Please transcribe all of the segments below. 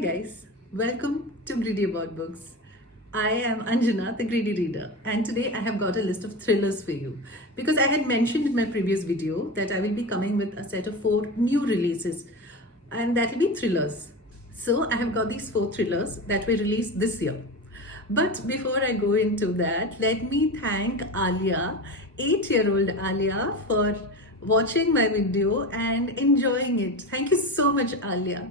guys, welcome to Greedy About Books. I am Anjana, the Greedy Reader, and today I have got a list of thrillers for you because I had mentioned in my previous video that I will be coming with a set of 4 new releases, and that will be thrillers. So I have got these 4 thrillers that were released this year. But before I go into that, let me thank Alia, 8-year-old Alia, for watching my video and enjoying it. Thank you so much, Alia.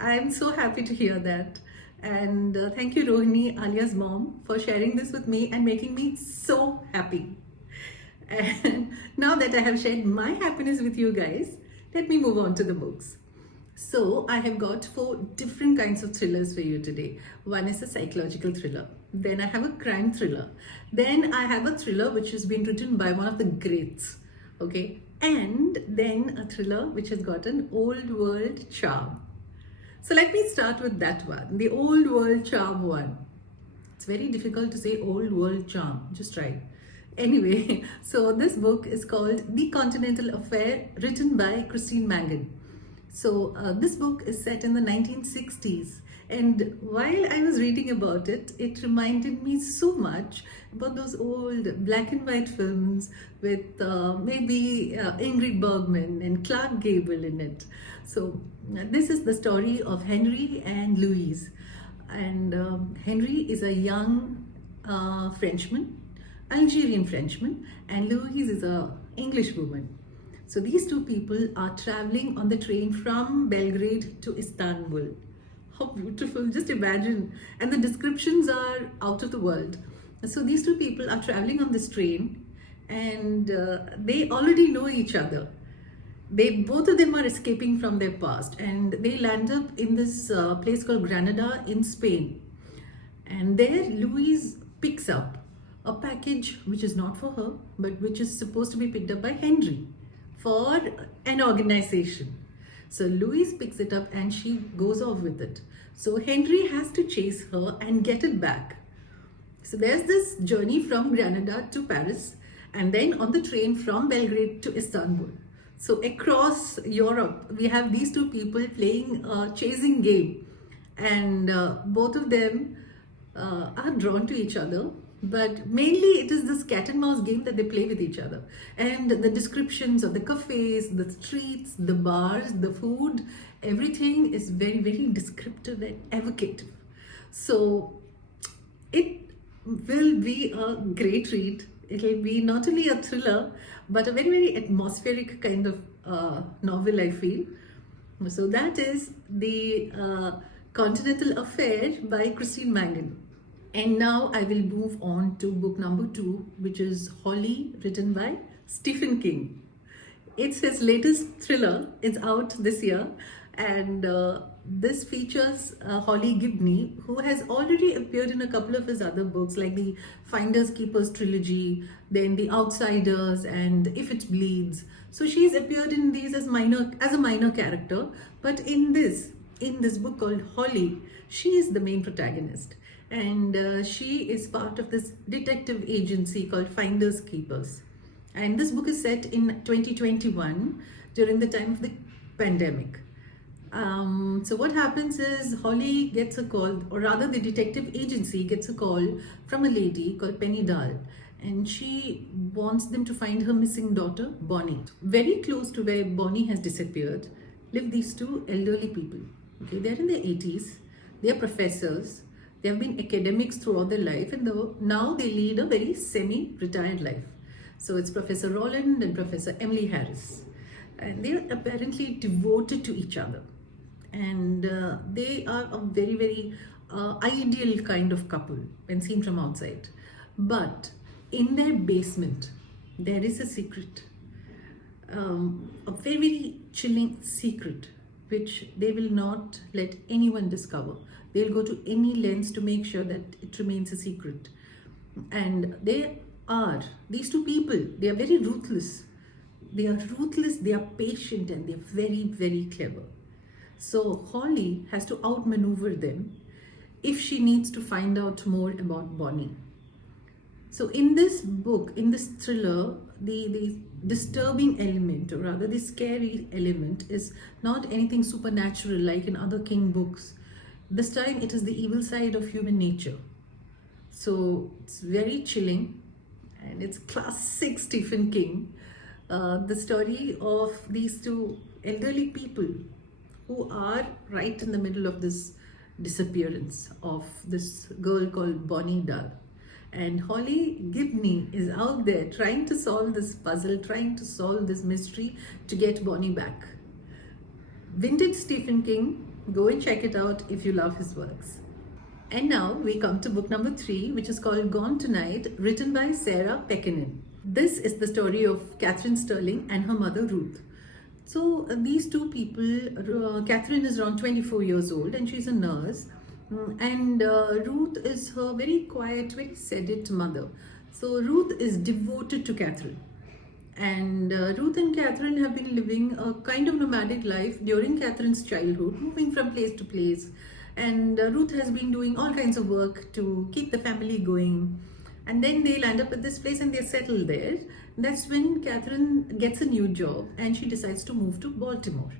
I'm so happy to hear that. And thank you, Rohini, Alia's mom, for sharing this with me and making me so happy. And now that I have shared my happiness with you guys, let me move on to the books. So I have got 4 different kinds of thrillers for you today. One is a psychological thriller. Then I have a crime thriller. Then I have a thriller which has been written by one of the greats. Okay. And then a thriller which has got an old world charm. So let me start with that one, the old world charm one. It's very difficult to say old world charm, just try. Anyway, so this book is called The Continental Affair, written by Christine Mangan. So this book is set in the 1960s, and while I was reading about it, it reminded me so much about those old black and white films with maybe Ingrid Bergman and Clark Gable in it. So this is the story of Henry and Louise. And Henry is a young Frenchman, Algerian Frenchman, and Louise is a English woman. So these 2 people are traveling on the train from Belgrade to Istanbul. How beautiful, just imagine. And the descriptions are out of the world. So these 2 people are traveling on this train, and they already know each other. Both of them are escaping from their past, and they land up in this place called Granada in Spain. And there Louise picks up a package which is not for her, but which is supposed to be picked up by Henry for an organization. So Louise picks it up and she goes off with it. So Henry has to chase her and get it back. So there's this journey from Granada to Paris, and then on the train from Belgrade to Istanbul. So across Europe, we have these 2 people playing a chasing game, and both of them are drawn to each other. But mainly it is this cat and mouse game that they play with each other. And the descriptions of the cafes, the streets, the bars, the food, everything is very, very descriptive and evocative. So it will be a great read. It will be not only a thriller, but a very, very atmospheric kind of novel, I feel. So that is The Continental Affair by Christine Mangan. And now I will move on to book number 2, which is Holly, written by Stephen King. It's his latest thriller. It's out this year, and this features Holly Gibney, who has already appeared in a couple of his other books, like the Finders Keepers trilogy, then The Outsiders, and If It Bleeds. So she's appeared in these as a minor character, but in this book called Holly, she is the main protagonist. And she is part of this detective agency called Finders Keepers. And this book is set in 2021 during the time of the pandemic. So what happens is Holly gets a call, or rather the detective agency gets a call from a lady called Penny Dahl, and she wants them to find her missing daughter, Bonnie. Very close to where Bonnie has disappeared live these 2 elderly people. Okay, they're in their 80s, they are professors. They have been academics throughout their life, and now they lead a very semi-retired life. So it's Professor Roland and Professor Emily Harris. And they are apparently devoted to each other. And they are a very, very ideal kind of couple when seen from outside. But in their basement, there is a secret. A very, very chilling secret, which they will not let anyone discover. They'll go to any lengths to make sure that it remains a secret. And these 2 people, they are very ruthless. They are patient, and they're very, very clever. So Holly has to outmaneuver them if she needs to find out more about Bonnie. So in this book, in this thriller, the disturbing element, or rather the scary element, is not anything supernatural like in other King books. This time it is the evil side of human nature. So it's very chilling, and it's classic Stephen King. The story of these two elderly people who are right in the middle of this disappearance of this girl called Bonnie Dull. And Holly Gibney is out there trying to solve this puzzle, trying to solve this mystery to get Bonnie back. Vintage Stephen King, go and check it out if you love his works. And now we come to book number 3, which is called Gone Tonight, written by Sarah Pekkanen. This is the story of Catherine Sterling and her mother Ruth. So these two people, Catherine is around 24 years old and she's a nurse. And Ruth is her very quiet, very sedate mother. So Ruth is devoted to Catherine. And Ruth and Catherine have been living a kind of nomadic life during Catherine's childhood, moving from place to place. And Ruth has been doing all kinds of work to keep the family going. And then they land up at this place and they settle there. That's when Catherine gets a new job and she decides to move to Baltimore,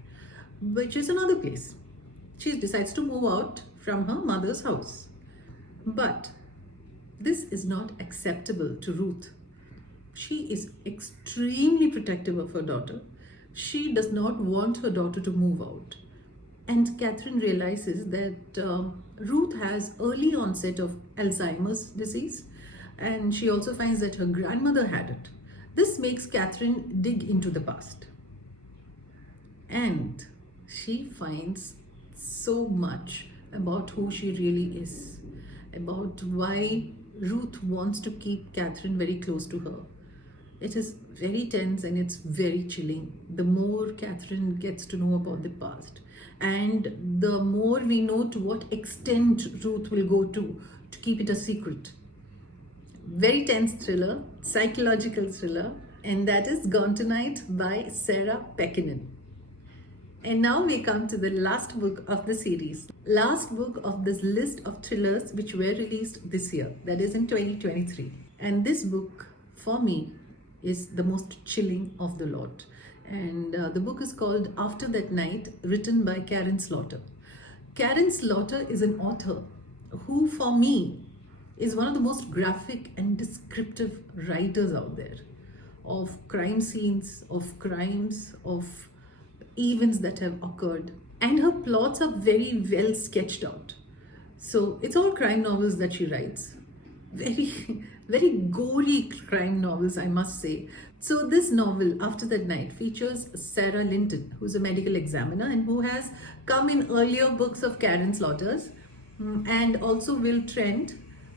which is another place. She decides to move out from her mother's house. But this is not acceptable to Ruth. She is extremely protective of her daughter. She does not want her daughter to move out. And Catherine realizes that Ruth has early onset of Alzheimer's disease, and she also finds that her grandmother had it. This makes Catherine dig into the past. And she finds so much about who she really is, about why Ruth wants to keep Catherine very close to her. It is very tense and it's very chilling. The more Catherine gets to know about the past, and the more we know to what extent Ruth will go to keep it a secret. Very tense thriller, psychological thriller, and that is Gone Tonight by Sarah Pekkanen. And now we come to the last book of the series, last book of this list of thrillers which were released this year, that is in 2023. And this book, for me, is the most chilling of the lot. And the book is called After That Night, written by Karin Slaughter. Karin Slaughter is an author who, for me, is one of the most graphic and descriptive writers out there, of crime scenes, of crimes, of events that have occurred. And her plots are very well sketched out. So it's all crime novels that she writes. Very, very gory crime novels, I must say. So this novel, After That Night, features Sarah Linton, who's a medical examiner and who has come in earlier books of Karin Slaughter's, and also Will Trent,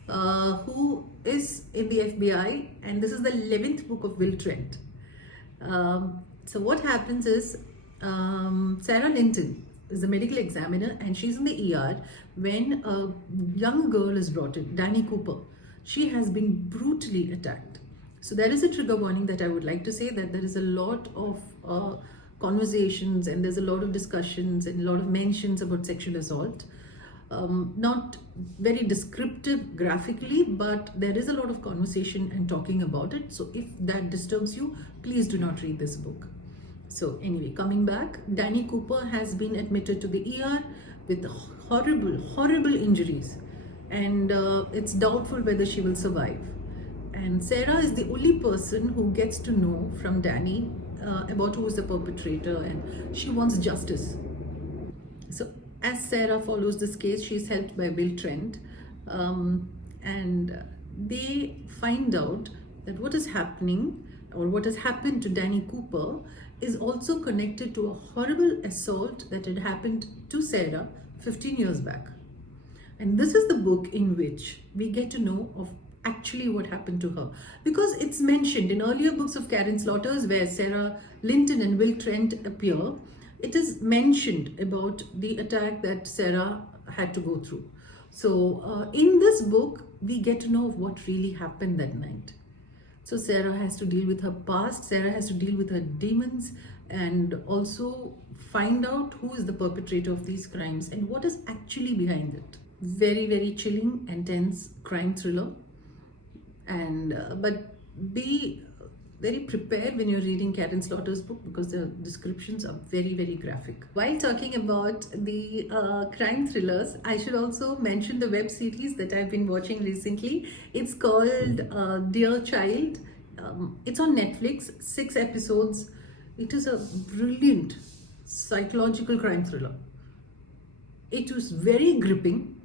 who is in the FBI, and this is the 11th book of Will Trent. So what happens is, Sarah Linton is a medical examiner and she's in the ER when a young girl is brought in, Danny Cooper. She has been brutally attacked. So there is a trigger warning that I would like to say, that there is a lot of conversations and there's a lot of discussions and a lot of mentions about sexual assault. Not very descriptive graphically, but there is a lot of conversation and talking about it. So if that disturbs you, please do not read this book. So anyway, coming back, Danny Cooper has been admitted to the ER with horrible injuries, and it's doubtful whether she will survive. And Sarah is the only person who gets to know from Danny about who is the perpetrator, and she wants justice. So as Sarah follows this case, she is helped by Will Trent, and they find out that what is happening, or what has happened to Danny Cooper, is also connected to a horrible assault that had happened to Sarah 15 years back. And this is the book in which we get to know of actually what happened to her, because it's mentioned in earlier books of Karin Slaughter's where Sarah Linton and Will Trent appear. It is mentioned about the attack that Sarah had to go through. So in this book, we get to know of what really happened that night. So Sarah has to deal with her past, Sarah has to deal with her demons, and also find out who is the perpetrator of these crimes and what is actually behind it. Very, very chilling and tense crime thriller. And but the very prepared when you're reading Karen Slaughter's book because the descriptions are very, very graphic. While talking about the crime thrillers, I should also mention the web series that I've been watching recently. It's called Dear Child. It's on Netflix, 6 episodes. It is a brilliant psychological crime thriller. It was very gripping,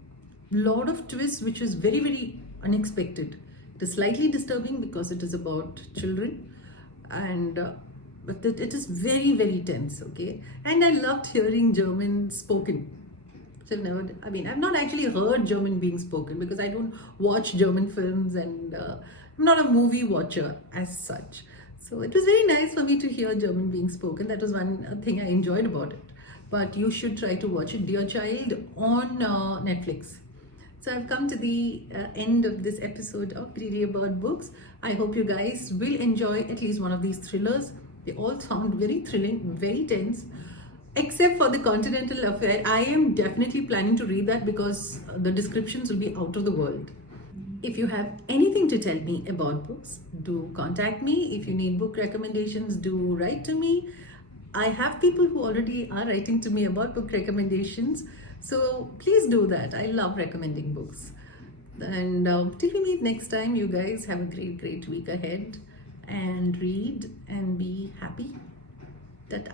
lot of twists which is very, very unexpected. It is slightly disturbing because it is about children, and but it is very, very tense. Okay, and I loved hearing German spoken. So I mean, I've not actually heard German being spoken because I don't watch German films, and I'm not a movie watcher as such. So it was very nice for me to hear German being spoken. That was one thing I enjoyed about it. But you should try to watch it, Dear Child, on Netflix. So I've come to the end of this episode of Greedy About Books. I hope you guys will enjoy at least one of these thrillers. They all sound very thrilling, very tense. Except for the Continental Affair, I am definitely planning to read that because the descriptions will be out of the world. If you have anything to tell me about books, do contact me. If you need book recommendations, do write to me. I have people who already are writing to me about book recommendations. So please do that. I love recommending books. And till we meet next time, you guys have a great, great week ahead and read and be happy. Ta-ta.